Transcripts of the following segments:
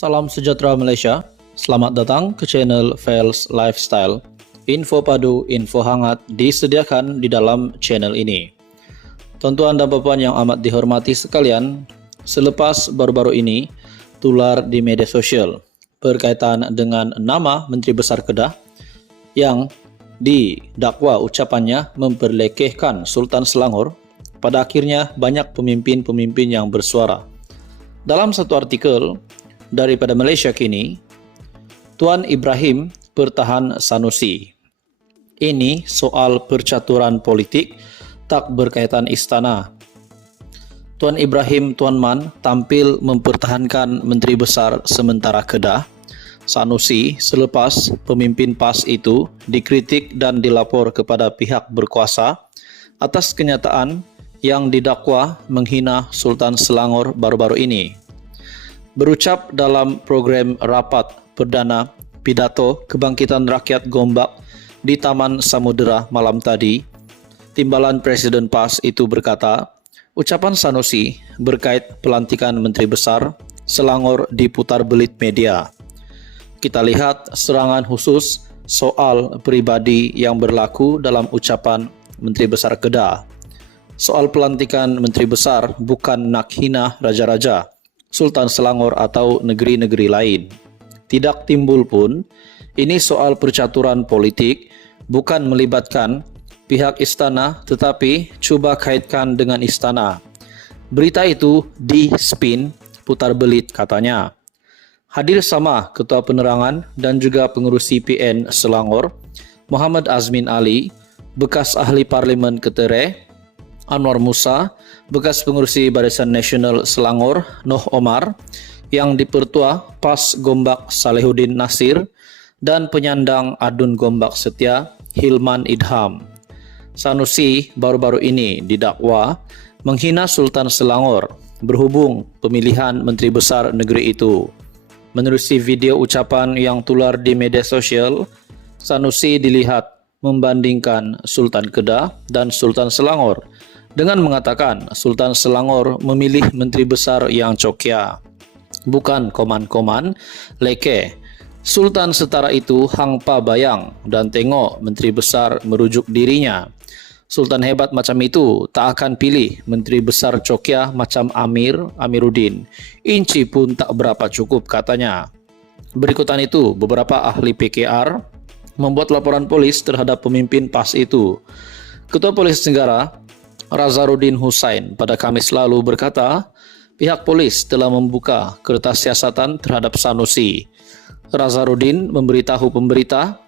Salam sejahtera Malaysia. Selamat datang ke channel Fels Lifestyle. Info padu, info hangat disediakan di dalam channel ini. Tuan-tuan dan puan yang amat dihormati sekalian, selepas baru-baru ini tular di media sosial berkaitan dengan nama Menteri Besar Kedah yang didakwa ucapannya memperlekehkan Sultan Selangor. Pada akhirnya banyak pemimpin-pemimpin yang bersuara. Dalam satu artikel daripada Malaysia Kini, Tuan Ibrahim Pertahan Sanusi. Ini soal percaturan politik tak berkaitan istana. Tuan Ibrahim Tuan Man tampil mempertahankan Menteri Besar sementara Kedah Sanusi selepas pemimpin PAS itu dikritik dan dilapor kepada pihak berkuasa atas kenyataan yang didakwa menghina Sultan Selangor baru-baru ini. Berucap dalam program rapat perdana pidato Kebangkitan Rakyat Gombak di Taman Samudera malam tadi, Timbalan Presiden PAS itu berkata, ucapan Sanusi berkait pelantikan Menteri Besar Selangor diputar belit media. Kita lihat serangan khusus soal pribadi yang berlaku dalam ucapan Menteri Besar Kedah. Soal pelantikan Menteri Besar bukan nak hina raja-raja, Sultan Selangor atau negeri-negeri lain. Tidak timbul pun, ini soal percaturan politik, bukan melibatkan pihak istana tetapi cuba kaitkan dengan istana. Berita itu di-spin, putar belit katanya. Hadir sama Ketua Penerangan dan juga pengurus CPN Selangor, Muhammad Azmin Ali, bekas ahli Parlimen Ketere, Anwar Musa, bekas pengurusi Barisan Nasional Selangor, Noh Omar, yang dipertua PAS Gombak Salehuddin Nasir, dan penyandang Adun Gombak Setia, Hilman Idham. Sanusi baru-baru ini didakwa menghina Sultan Selangor berhubung pemilihan Menteri Besar negeri itu. Menerusi video ucapan yang tular di media sosial, Sanusi dilihat membandingkan Sultan Kedah dan Sultan Selangor dengan mengatakan Sultan Selangor memilih Menteri Besar yang cokia, bukan koman-koman leke. Sultan setara itu hangpa bayang dan tengok Menteri Besar merujuk dirinya. Sultan hebat macam itu tak akan pilih Menteri Besar cokia macam Amiruddin. Inci pun tak berapa cukup katanya. Berikutan itu beberapa ahli PKR membuat laporan polis terhadap pemimpin PAS itu. Ketua Polis Negara Razarudin Hussain pada Kamis lalu berkata, pihak polis telah membuka kertas siasatan terhadap Sanusi. Razarudin memberitahu pemberita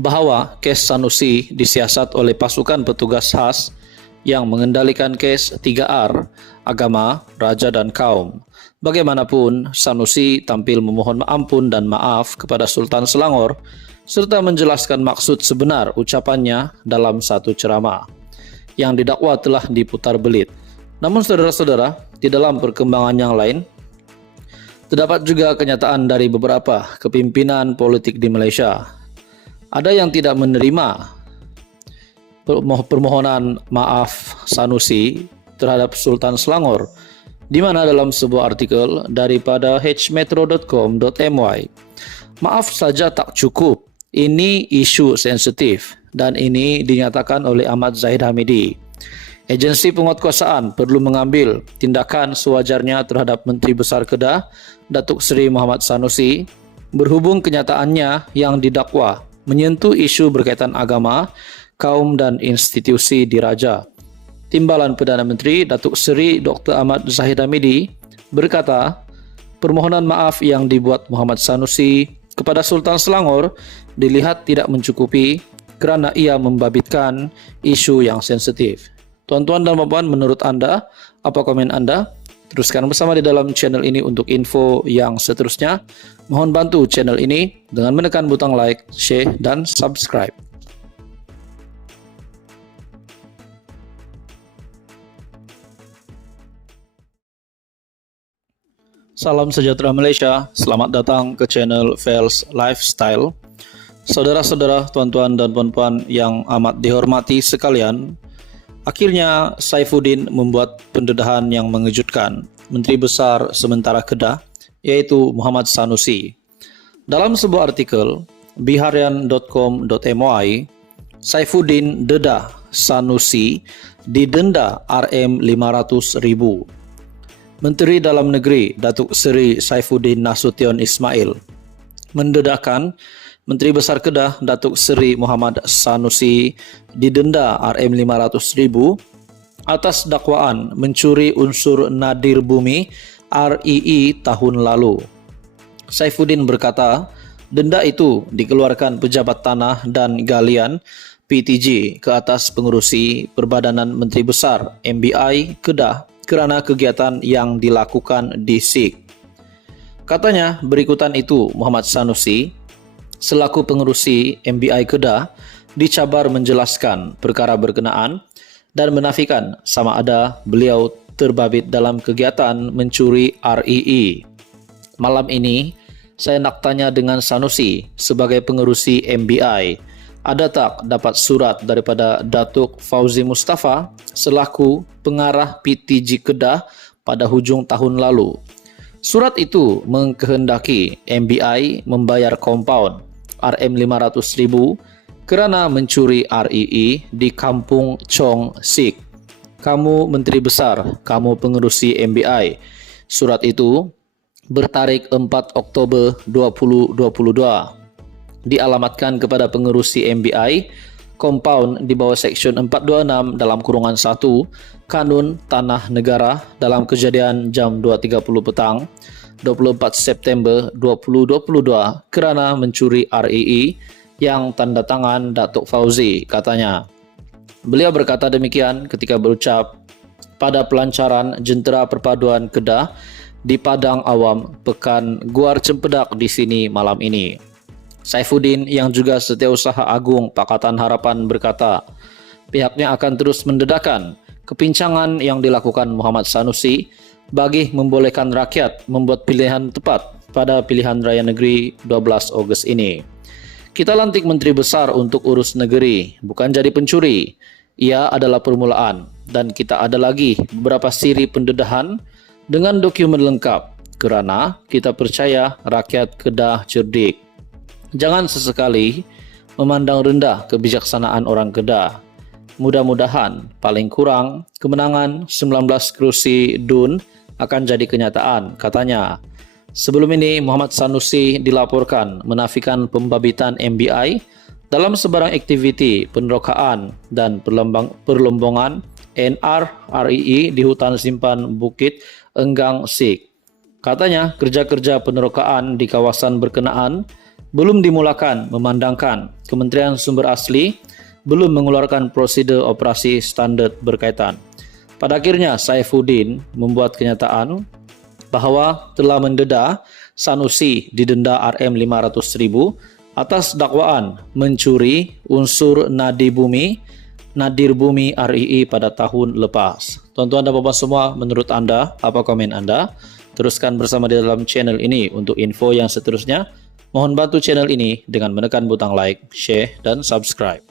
bahawa kes Sanusi disiasat oleh pasukan petugas khas yang mengendalikan kes 3R, agama, raja dan kaum. Bagaimanapun, Sanusi tampil memohon ampun dan maaf kepada Sultan Selangor serta menjelaskan maksud sebenar ucapannya dalam satu ceramah yang didakwa telah diputar belit. Namun saudara-saudara, di dalam perkembangan yang lain, terdapat juga kenyataan dari beberapa kepimpinan politik di Malaysia. Ada yang tidak menerima permohonan maaf Sanusi terhadap Sultan Selangor, di mana dalam sebuah artikel daripada hmetro.com.my, maaf saja tak cukup, ini isu sensitif. Dan ini dinyatakan oleh Ahmad Zahid Hamidi. Agensi penguatkuasaan perlu mengambil tindakan sewajarnya terhadap Menteri Besar Kedah, Datuk Seri Muhammad Sanusi, berhubung kenyataannya yang didakwa menyentuh isu berkaitan agama, kaum dan institusi diraja. Timbalan Perdana Menteri Datuk Seri Dr. Ahmad Zahid Hamidi berkata, permohonan maaf yang dibuat Muhammad Sanusi kepada Sultan Selangor dilihat tidak mencukupi kerana ia membabitkan isu yang sensitif. Tuan-tuan dan puan, menurut anda, apa komen anda? Teruskan bersama di dalam channel ini untuk info yang seterusnya. Mohon bantu channel ini dengan menekan butang like, share, dan subscribe. Salam sejahtera Malaysia, selamat datang ke channel Fels Lifestyle. Saudara-saudara, tuan-tuan dan puan-puan yang amat dihormati sekalian, akhirnya Saifuddin membuat pendedahan yang mengejutkan. Menteri Besar sementara Kedah yaitu Muhammad Sanusi. Dalam sebuah artikel biharian.com.my, Saifuddin Dedah Sanusi didenda Rm500.000. Menteri Dalam Negeri Datuk Seri Saifuddin Nasution Ismail mendedahkan Menteri Besar Kedah Datuk Seri Muhammad Sanusi didenda Rm500.000 atas dakwaan mencuri unsur nadir bumi RII tahun lalu. Saifuddin berkata, denda itu dikeluarkan Pejabat Tanah dan Galian PTG ke atas pengurusi Perbadanan Menteri Besar MBI Kedah kerana kegiatan yang dilakukan di SIG. Katanya, berikutan itu Muhammad Sanusi selaku pengurusi MBI Kedah dicabar menjelaskan perkara berkenaan dan menafikan sama ada beliau terbabit dalam kegiatan mencuri RII. Malam ini, saya nak tanya dengan Sanusi sebagai pengerusi MBI, ada tak dapat surat daripada Datuk Fauzi Mustafa selaku pengarah PTG Kedah pada hujung tahun lalu? Surat itu mengkehendaki MBI membayar kompaun Rm500.000 kerana mencuri RII di Kampung Chong Sik. Kamu Menteri Besar, kamu pengerusi MBI. Surat itu bertarik 4 Oktober 2022 dialamatkan kepada pengerusi MBI kompaun di bawah Seksyen 426 dalam kurungan 1 Kanun Tanah Negara dalam kejadian jam 2.30 petang 24 September 2022 kerana mencuri RII yang tanda tangan Datuk Fauzi, katanya. Beliau berkata demikian ketika berucap pada pelancaran Jentera Perpaduan Kedah di Padang Awam Pekan Guar Cempedak di sini malam ini. Saifuddin yang juga Setiausaha Agung Pakatan Harapan berkata, pihaknya akan terus mendedahkan kepincangan yang dilakukan Muhammad Sanusi bagi membolehkan rakyat membuat pilihan tepat pada pilihan raya negeri 12 Ogos ini. Kita lantik Menteri Besar untuk urus negeri, bukan jadi pencuri. Ia adalah permulaan dan kita ada lagi beberapa siri pendedahan dengan dokumen lengkap kerana kita percaya rakyat Kedah cerdik. Jangan sesekali memandang rendah kebijaksanaan orang Kedah. Mudah-mudahan paling kurang kemenangan 19 kerusi DUN akan jadi kenyataan, katanya. Sebelum ini Muhammad Sanusi dilaporkan menafikan pembabitan MBI dalam sebarang aktiviti penerokaan dan perlombongan NRII di hutan simpan Bukit Enggang Sik. Katanya kerja-kerja penerokaan di kawasan berkenaan belum dimulakan memandangkan Kementerian Sumber Asli belum mengeluarkan prosedur operasi standard berkaitan. Pada akhirnya Saifuddin membuat kenyataan bahawa telah mendedah Sanusi didenda Rm500.000 atas dakwaan mencuri unsur nadir bumi RII pada tahun lepas. Tuan-tuan dan puan semua, menurut anda, apa komen anda? Teruskan bersama di dalam channel ini untuk info yang seterusnya. Mohon bantu channel ini dengan menekan butang like, share dan subscribe.